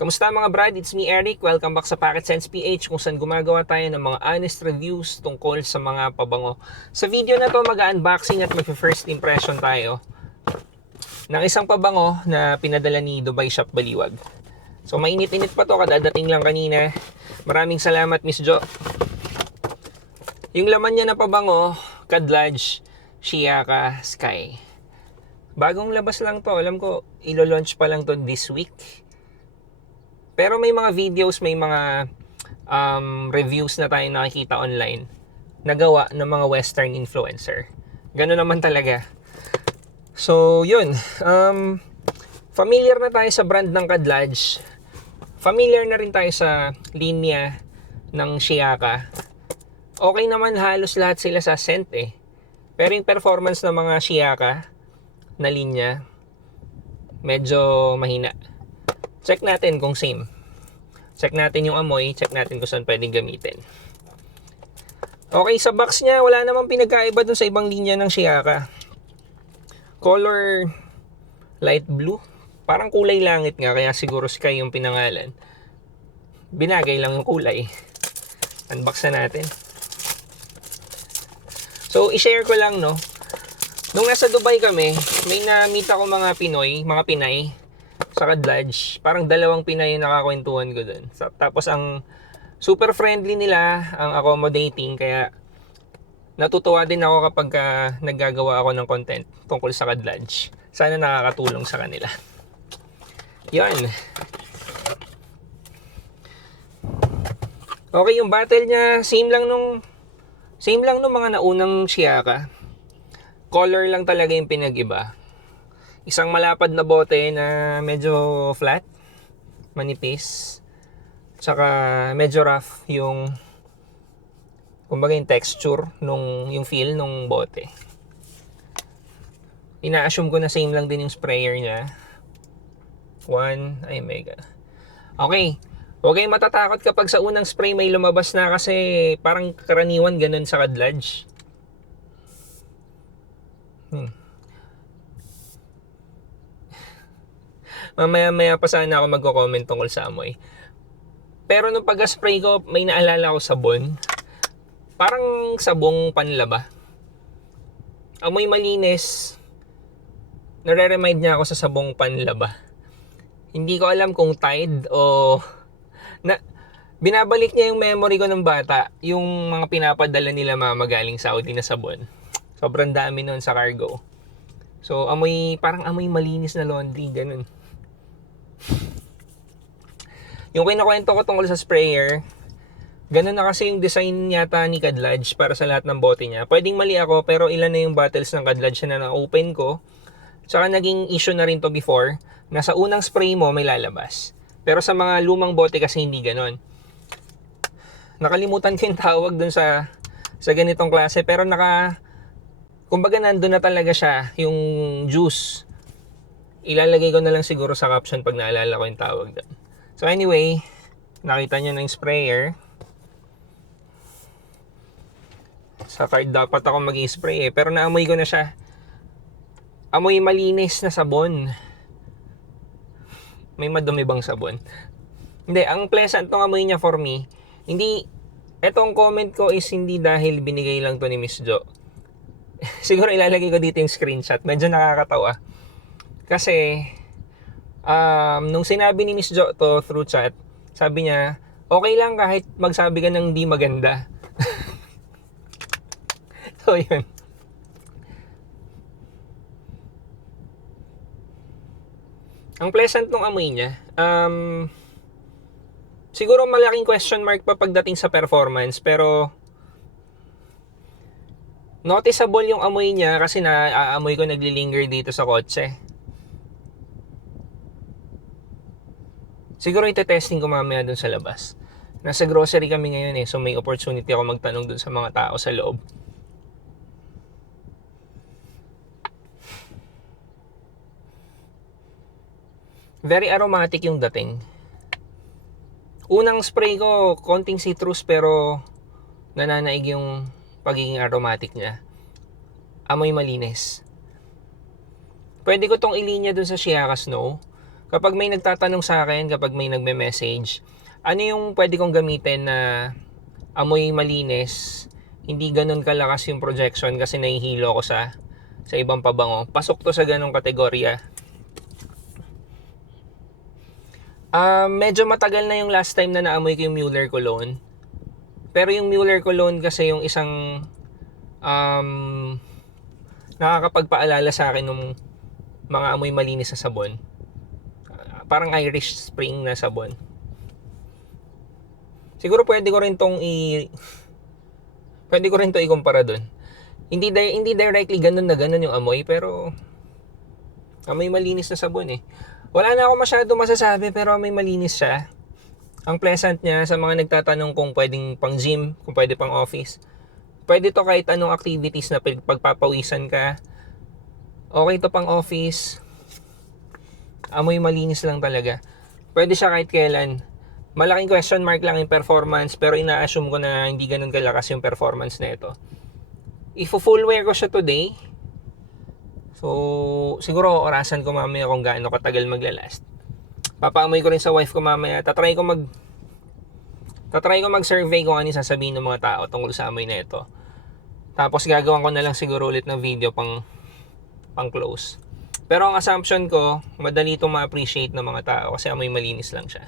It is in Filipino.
Kamusta mga brad? It's me Eric. Welcome back sa Pocket Sense PH kung saan gumagawa tayo ng mga honest reviews tungkol sa mga pabango. Sa video na to mag-unboxing at mag-first impression tayo ng isang pabango na pinadala ni Dubai Shop Baliwag. So mainit-init pa to, kadadating lang kanina. Maraming salamat Miss Jo. Yung laman niya na pabango, Kadlaj Shiaka Sky. Bagong labas lang to. Alam ko ilo-launch pa lang to this week. Pero may mga videos, may mga reviews na tayo nakikita online na gawa ng mga western influencer. Gano'n naman talaga. So, yun. Familiar na tayo sa brand ng Kadlaj. Familiar na rin tayo sa linya ng Shiaka. Okay naman halos lahat sila sa scent eh. Pero yung performance ng mga Shiaka na linya, medyo mahina. Check natin kung same. Check natin yung amoy, check natin kung saan pwedeng gamitin. Okay, sa box niya, wala namang pinagkaiba dun sa ibang linya ng Shiaka. Color light blue. Parang kulay langit nga, kaya siguro Sky yung pinangalan. Binagay lang yung kulay. Unbox na natin. So, i-share ko lang, no. Nung nasa Dubai kami, may na-meet ako mga Pinoy, mga Pinay sa Kadlaj. Parang dalawang Pinay yung nakakwentuhan ko dun. Tapos ang super friendly nila, ang accommodating, kaya natutuwa din ako kapag naggagawa ako ng content tungkol sa Kadlaj. Sana nakakatulong sa kanila. Yan. Okay, yung bottle niya, same lang nung mga naunang Shiaka. Color lang talaga yung pinag-iba. Isang malapad na bote na medyo flat, manipis, tsaka medyo rough yung kumbaga yung texture yung feel nung bote. Ina-assume ko na same lang din yung sprayer niya. Ay mega. Okay, huwag kayong matatakot kapag sa unang spray may lumabas na kasi parang karaniwan ganun sa Kadlaj. Mamaya pa sana ako magko-comment tungkol sa amoy. Pero nung pag-spray ko, may naalala ko sabon. Parang sabong panlaba. Amoy malinis. Nare-remind niya ako sa sabong panlaba. Hindi ko alam kung Tide o binabalik niya yung memory ko ng bata, yung mga pinapadala nila mama galing Saudi na sabon. Sobrang dami nun sa cargo. So parang amoy malinis na laundry, ganun. Yung kinukwento ko tungkol sa sprayer, ganun na kasi yung design yata ni Kadlaj para sa lahat ng bote niya. Pwedeng mali ako, pero ilan na yung bottles ng Kadlaj na na-open ko. Tsaka naging issue na rin to before, na sa unang spray mo may lalabas. Pero sa mga lumang bote kasi hindi ganun. Nakalimutan ko yung tawag dun sa ganitong klase, pero kumbaga nandun na talaga siya, yung juice. Ilalagay ko na lang siguro sa caption pag naalala ko yung tawag doon. So anyway, nakita nyo na yung sprayer. Sa card dapat ako mag-i-spray eh, pero naamoy ko na siya. Amoy malinis na sabon. May madumi bang sabon? Hindi, ang pleasant tong amoy niya for me. Hindi, etong comment ko is hindi dahil binigay lang to ni Miss Jo. Siguro ilalagay ko dito yung screenshot. Medyo nakakatawa. Kasi, nung sinabi ni Miss Jo to through chat, sabi niya, okay lang kahit magsabi ka ng di maganda. So, yun. Ang pleasant nung amoy niya. Siguro malaking question mark pa pagdating sa performance, pero noticeable yung amoy niya kasi naaamoy ko naglilinger dito sa kotse. Siguro ite-testing ko mamaya dun sa labas. Nasa grocery kami ngayon eh, so may opportunity ako magtanong dun sa mga tao sa loob. Very aromatic yung dating. Unang spray ko, konting citrus pero nananaig yung pagiging aromatic niya. Amoy malinis. Pwede ko tong ilinya dun sa Shiaka Snow. Kapag may nagtatanong sa akin, kapag may nagme-message, ano yung pwede kong gamitin na amoy malinis, hindi ganun kalakas yung projection kasi nahihilo ko sa ibang pabango. Pasok to sa ganung kategorya. Medyo matagal na yung last time na naamoy ko yung Mueller Cologne. Pero yung Mueller Cologne kasi yung isang nakakapagpaalala sa akin ng mga amoy malinis sa sabon. Parang Irish Spring na sabon. Siguro pwede ko rin to ikumpara doon. Hindi directly ganun na ganun yung amoy, pero amoy malinis na sabon eh. Wala na ako masyado masasabi, pero amoy malinis siya. Ang pleasant niya sa mga nagtatanong kung pwedeng pang gym, kung pwede pang office. Pwede to kahit anong activities na pagpapawisan ka. Okay to pang office. Amoy malinis lang talaga. Pwede siya kahit kailan. Malaking question mark lang yung performance, pero ina-assume ko na hindi ganun kalakas yung performance na ito. If full wear ko siya today, so siguro orasan ko mamaya kung gaano katagal maglalast. Papaamoy ko rin sa wife ko mamaya. Tatry ko mag-survey kung ano yung sasabihin ng mga tao tungkol sa amoy na ito. Tapos gagawin ko na lang siguro ulit ng video pang close. Pero ang assumption ko, madali itong ma-appreciate ng mga tao kasi amoy malinis lang siya.